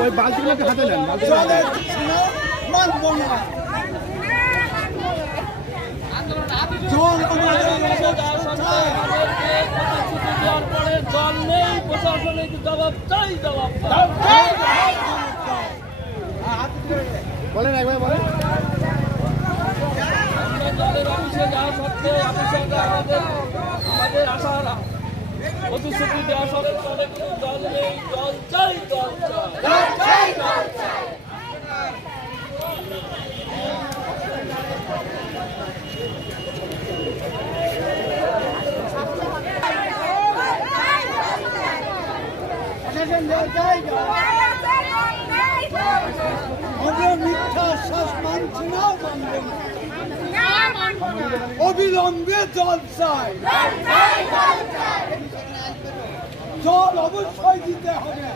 ওই বালতিগুলোকে হাতে নেন। জলের তৃষ্ণা মানব না। জল আমাদের জল নেই, প্রশাসনিক জবাব চাই, জবাব বলেন একবার বলেন। আমরা জলের অফিসে যাওয়া সত্ত্বেও অফিসাররা আমাদের আশার প্রতিশ্রুতি দেওয়া সত্ত্বেও জল নেই, জল চাই, জল চাই। আমরা মিথ্যা আশ্বাস মানছি না, মানব না। অবিলম্বে জল চাই, জল অবশ্যই দিতে হবে।